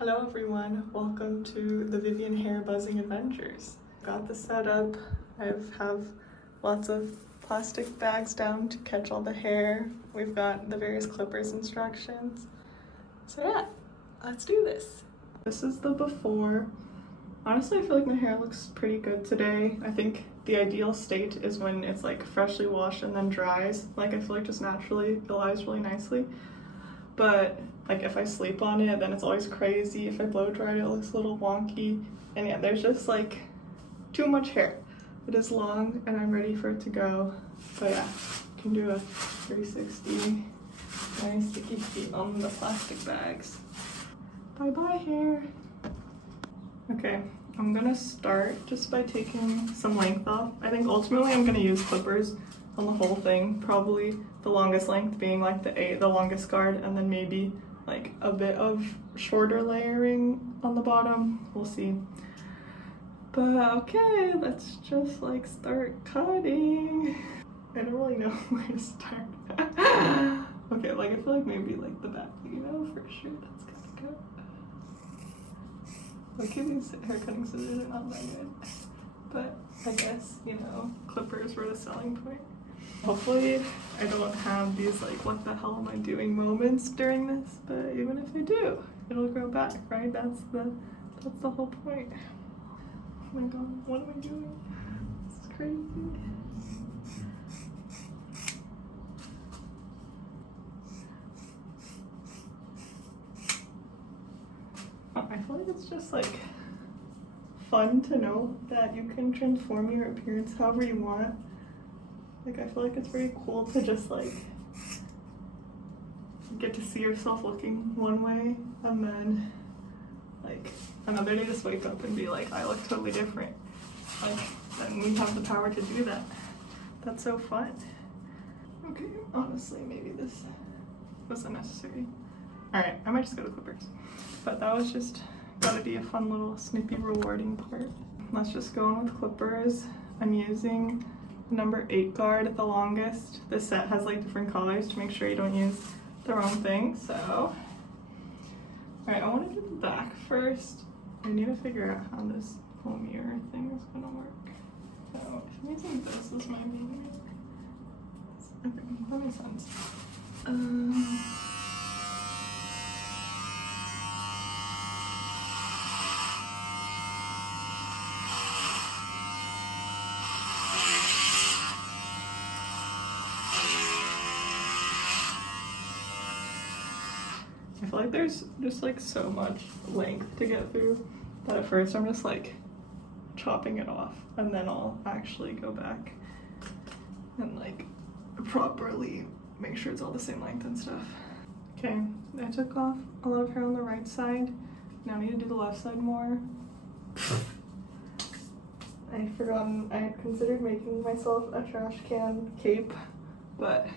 Hello everyone, welcome to the Vivian Hair Buzzing Adventures. Got the setup. I have lots of plastic bags down to catch all the hair. We've got the various clippers instructions. So yeah, let's do this. This is the before. Honestly, I feel like my hair looks pretty good today. I think the ideal state is when it's like freshly washed and then dries. Like I feel like just naturally it dries really nicely. But like if I sleep on it, then it's always crazy. If I blow dry it, it looks a little wonky. And yeah, there's just like too much hair. It is long and I'm ready for it to go. So yeah, can do a 360. Nice sticky feet on the plastic bags. Bye bye hair. Okay, I'm gonna start just by taking some length off. I think ultimately I'm gonna use clippers on the whole thing, probably the longest length being like the longest guard, and then maybe like a bit of shorter layering on the bottom. We'll see. But okay, let's just like start cutting. I don't really know where to start. Okay, like I feel like maybe like the back, for sure that's gotta go. Okay, these hair cutting scissors are not that good, but I guess, clippers were the selling point. Hopefully I don't have these like what the hell am I doing moments during this, but even if I do, it'll grow back, right? That's the whole point. Oh my god, what am I doing? This is crazy. I feel like it's just like fun to know that you can transform your appearance however you want. Like I feel like it's very cool to just like get to see yourself looking one way and then like another day just wake up and be like, I look totally different. Like then we have the power to do that. That's so fun. Okay, honestly maybe this was unnecessary. Alright, I might just go to clippers. But that was just gotta be a fun little snippy rewarding part. Let's just go on with clippers. I'm using number 8 guard, the longest. This set has like different colors to make sure you don't use the wrong thing. So, all right, I want to do the back first. I need to figure out how this whole mirror thing is gonna work. So if I'm using this as my main mirror, okay, that makes sense. I feel like there's just like so much length to get through that at first I'm just like chopping it off and then I'll actually go back and like properly make sure it's all the same length and stuff. Okay, I took off a lot of hair on the right side. Now I need to do the left side more. I had considered making myself a trash can cape, but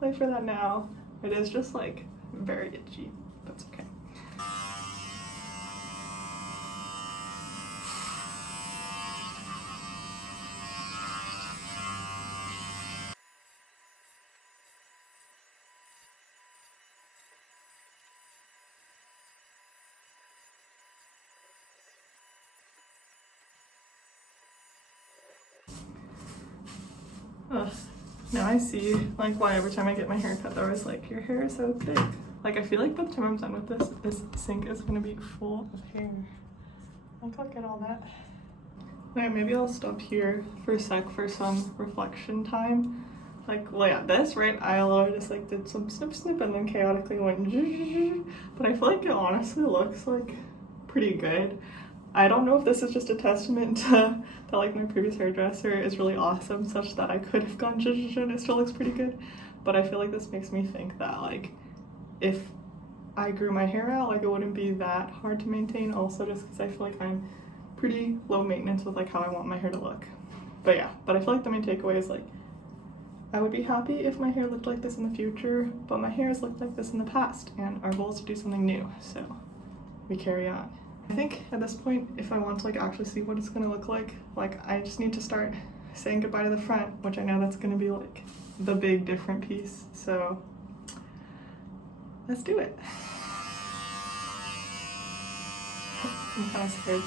like for that now, it is just like very itchy. That's okay. Ugh. Now I see like why every time I get my hair cut they're always like, your hair is so thick. Like I feel like by the time I'm done with this sink is gonna be full of hair. Like look at all that. Okay, maybe I'll stop here for a sec for some reflection time. Like, well yeah, this, right? I just like did some snip snip and then chaotically went but I feel like it honestly looks like pretty good. I don't know if this is just a testament to that like my previous hairdresser is really awesome such that I could have gone and it still looks pretty good. But I feel like this makes me think that like if I grew my hair out, like it wouldn't be that hard to maintain also just because I feel like I'm pretty low maintenance with like how I want my hair to look. But yeah, but I feel like the main takeaway is like I would be happy if my hair looked like this in the future, but my hair has looked like this in the past and our goal is to do something new, so we carry on. I think at this point, if I want to like actually see what it's gonna look like I just need to start saying goodbye to the front, which I know that's gonna be like the big different piece. So let's do it. I'm kind of scared.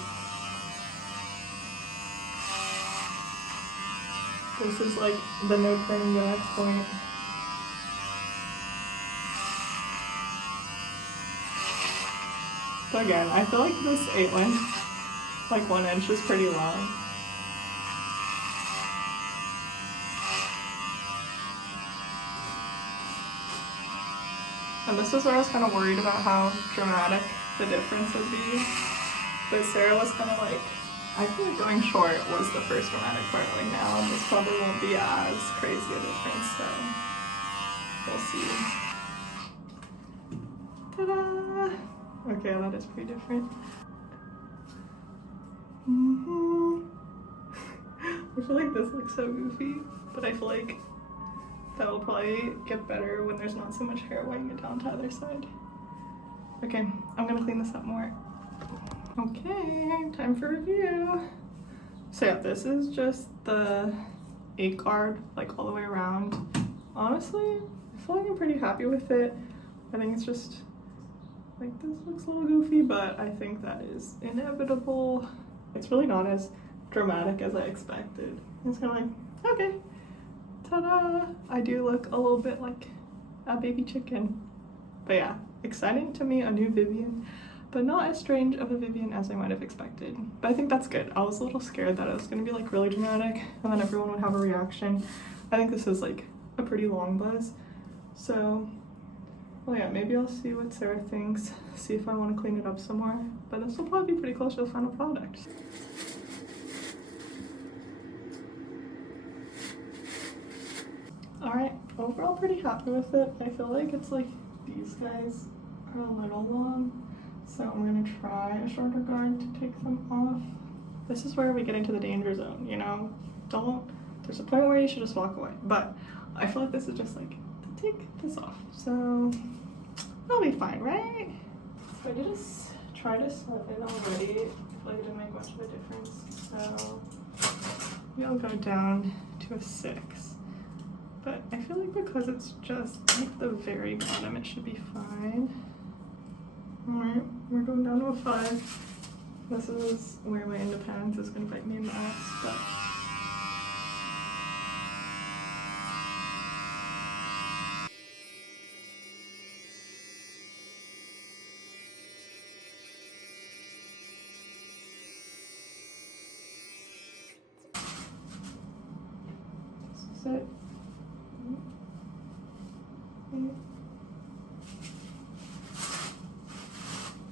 This is like the no turning back point. So again, I feel like this 8 length, like 1 inch, is pretty long. And this is where I was kind of worried about how dramatic the difference would be. But Sarah was kind of like, I feel like going short was the first dramatic part. Like now, this probably won't be as crazy a difference, so we'll see. Ta-da! Okay, that is pretty different. I feel like this looks so goofy, but I feel like that will probably get better when there's not so much hair weighing it down to the other side. Okay, I'm gonna clean this up more. Okay, time for review. So yeah, this is just the 8 card, like all the way around. Honestly, I feel like I'm pretty happy with it. I think it's just, like, this looks a little goofy, but I think that is inevitable. It's really not as dramatic as I expected. It's kind of like, okay, ta-da! I do look a little bit like a baby chicken. But yeah, exciting to me, a new Vivian, but not as strange of a Vivian as I might have expected. But I think that's good. I was a little scared that it was gonna be like really dramatic and then everyone would have a reaction. I think this is like a pretty long buzz. So, well yeah, maybe I'll see what Sarah thinks, see if I want to clean it up some more. But this will probably be pretty close to the final product. Alright, overall pretty happy with it. I feel like it's like these guys are a little long, so I'm gonna try a shorter guard to take them off. This is where we get into the danger zone, you know? There's a point where you should just walk away, but I feel like this is just like to take this off, so it'll be fine, right? So I did just try to slip in already. I feel like it didn't make much of a difference, so maybe I'll go down to a 6. But I feel like because it's just like the very bottom, it should be fine. Alright, we're going down to a 5. This is where my independence is going to bite me in the ass, but this is it.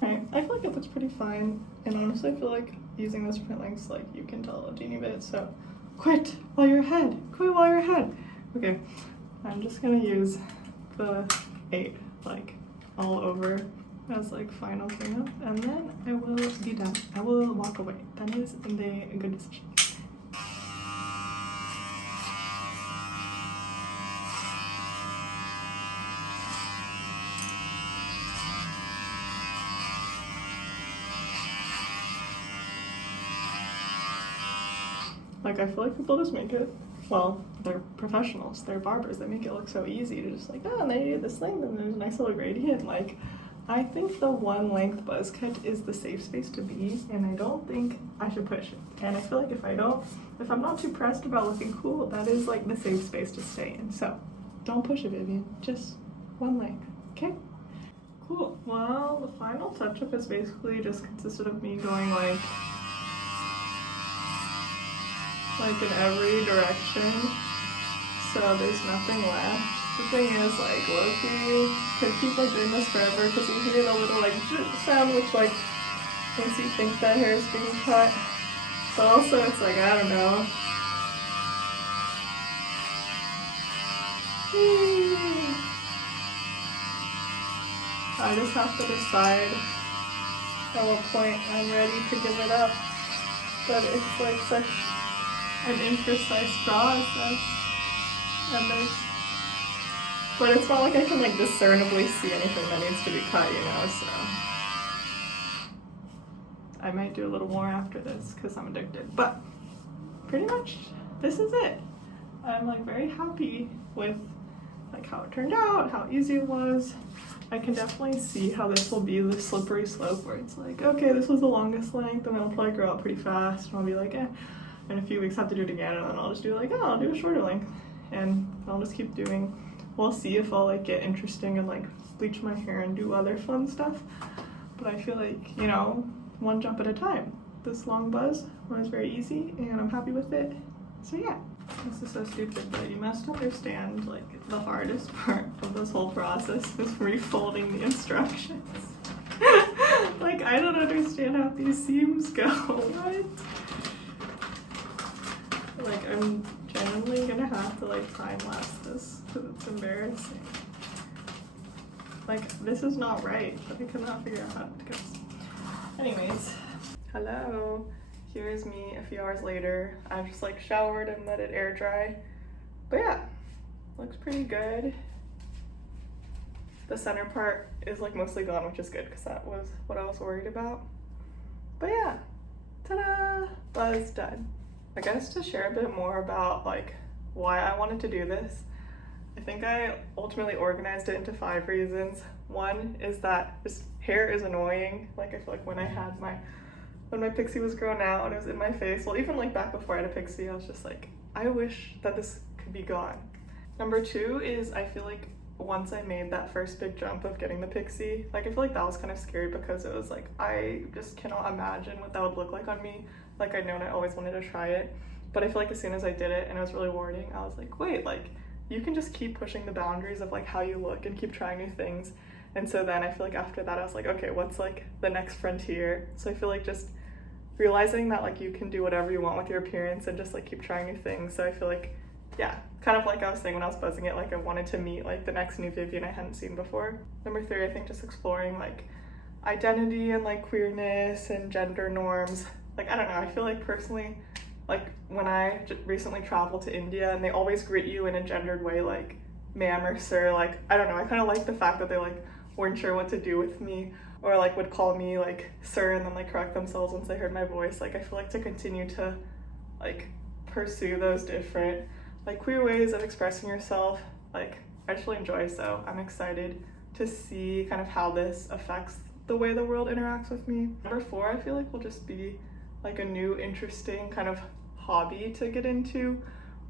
Right, I feel like it looks pretty fine, and honestly I feel like using those different lengths, like you can tell a teeny bit, so quit while you're ahead, quit while you're ahead. Okay, I'm just gonna use the 8 like all over as like final cleanup, and then I will be done. I will walk away. That is a good decision. Like, I feel like people just make it, well, they're professionals, they're barbers, they make it look so easy to just like, oh, and they do this length and there's a nice little gradient. Like, I think the 1 length buzz cut is the safe space to be, and I don't think I should push it. And I feel like if I'm not too pressed about looking cool, that is like the safe space to stay in. So, don't push it, Vivian, just 1 length, okay? Cool, well, the final touch-up is basically just consisted of me going like in every direction, so there's nothing left. The thing is, like, low-key, could keep like doing this forever because you hear the little like sound which like makes you think that hair is being cut, but also it's like, I don't know. I just have to decide at what point I'm ready to give it up, but it's like such an imprecise process, and but it's not like I can like discernibly see anything that needs to be cut, you know, so I might do a little more after this because I'm addicted, but pretty much this is it. I'm like very happy with like how it turned out, how easy it was. I can definitely see how this will be the slippery slope where it's like, okay, this was the longest length, and then it'll probably grow out pretty fast, and I'll be like, in a few weeks I have to do it again, and then I'll just do like, oh, I'll do a shorter length, and I'll just keep doing. We'll see if I'll like get interesting and like bleach my hair and do other fun stuff, but I feel like, you know, one jump at a time. This long buzz was very easy, and I'm happy with it, so yeah. This is so stupid, but you must understand, like, the hardest part of this whole process is refolding the instructions. Like, I don't understand how these seams go. What? Like, I'm genuinely gonna have to, like, time lapse this, because it's embarrassing. Like, this is not right, but I cannot figure out how it goes. Anyways, hello. Here's me a few hours later. I just like showered and let it air dry. But yeah, looks pretty good. The center part is like mostly gone, which is good because that was what I was worried about. But yeah, ta-da, buzz done. I guess to share a bit more about like why I wanted to do this, I think I ultimately organized it into 5 reasons. One is that this hair is annoying. Like I feel like when my pixie was grown out and it was in my face, well, even like back before I had a pixie, I was just like, I wish that this could be gone. Number 2 is I feel like once I made that first big jump of getting the pixie, like I feel like that was kind of scary because it was like, I just cannot imagine what that would look like on me. Like I'd known I always wanted to try it, but I feel like as soon as I did it and it was really rewarding, I was like, wait, like you can just keep pushing the boundaries of like how you look and keep trying new things. And so then I feel like after that I was like, okay, what's like the next frontier? So I feel like just realizing that like you can do whatever you want with your appearance and just like keep trying new things. So I feel like, yeah, kind of like I was saying when I was buzzing it, like I wanted to meet like the next new Vivian I hadn't seen before. Number 3, I think just exploring like identity and like queerness and gender norms. Like, I don't know, I feel like personally, like when I recently traveled to India and they always greet you in a gendered way, like ma'am or sir, like, I don't know, I kind of like the fact that they like weren't sure what to do with me, or like would call me like sir and then like correct themselves once they heard my voice. Like I feel like to continue to like pursue those different like queer ways of expressing yourself, like I just really enjoy. So I'm excited to see kind of how this affects the way the world interacts with me. Number 4, I feel like will just be like a new interesting kind of hobby to get into,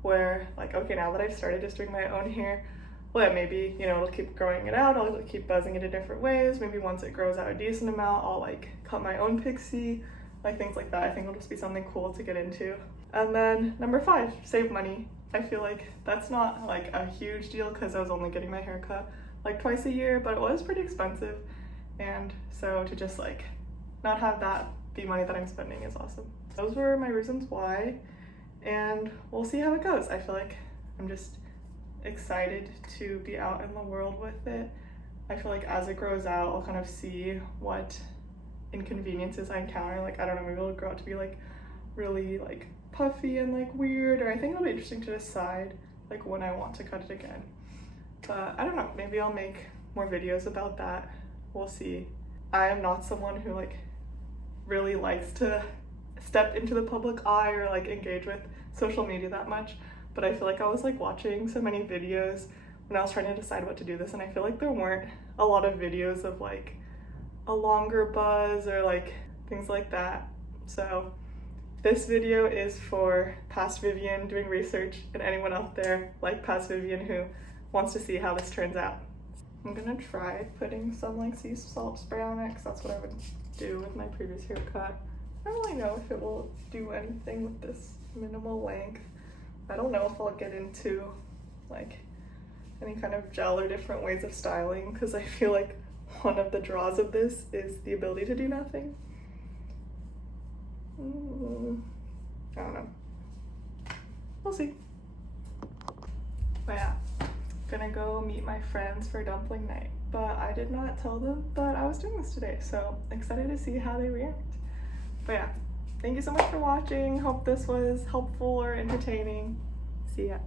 where like, okay, now that I've started just doing my own hair, well, yeah, maybe, you know, it'll keep growing it out, I'll keep buzzing it in different ways. Maybe once it grows out a decent amount, I'll like cut my own pixie, like things like that. I think it'll just be something cool to get into. And then number 5, save money. I feel like that's not like a huge deal because I was only getting my hair cut like twice a year, but it was pretty expensive. And so to just like not have that be money that I'm spending is awesome. Those were my reasons why, and we'll see how it goes. I feel like I'm just excited to be out in the world with it. I feel like as it grows out, I'll kind of see what inconveniences I encounter. Like, I don't know, maybe it'll grow out to be like really like puffy and like weird, or I think it'll be interesting to decide like when I want to cut it again. But I don't know, maybe I'll make more videos about that. We'll see. I am not someone who like really likes to step into the public eye or like engage with social media that much, but I feel like I was like watching so many videos when I was trying to decide what to do this, and I feel like there weren't a lot of videos of like a longer buzz or like things like that. So this video is for past Vivian doing research and anyone out there like past Vivian who wants to see how this turns out. I'm gonna try putting some like sea salt spray on it because that's what I would do with my previous haircut. I don't really know if it will do anything with this minimal length. I don't know if I'll get into like any kind of gel or different ways of styling because I feel like one of the draws of this is the ability to do nothing. I don't know. We'll see. But yeah, gonna go meet my friends for dumpling night, but I did not tell them that I was doing this today, so excited to see how they react. But yeah, thank you so much for watching. Hope this was helpful or entertaining. See ya.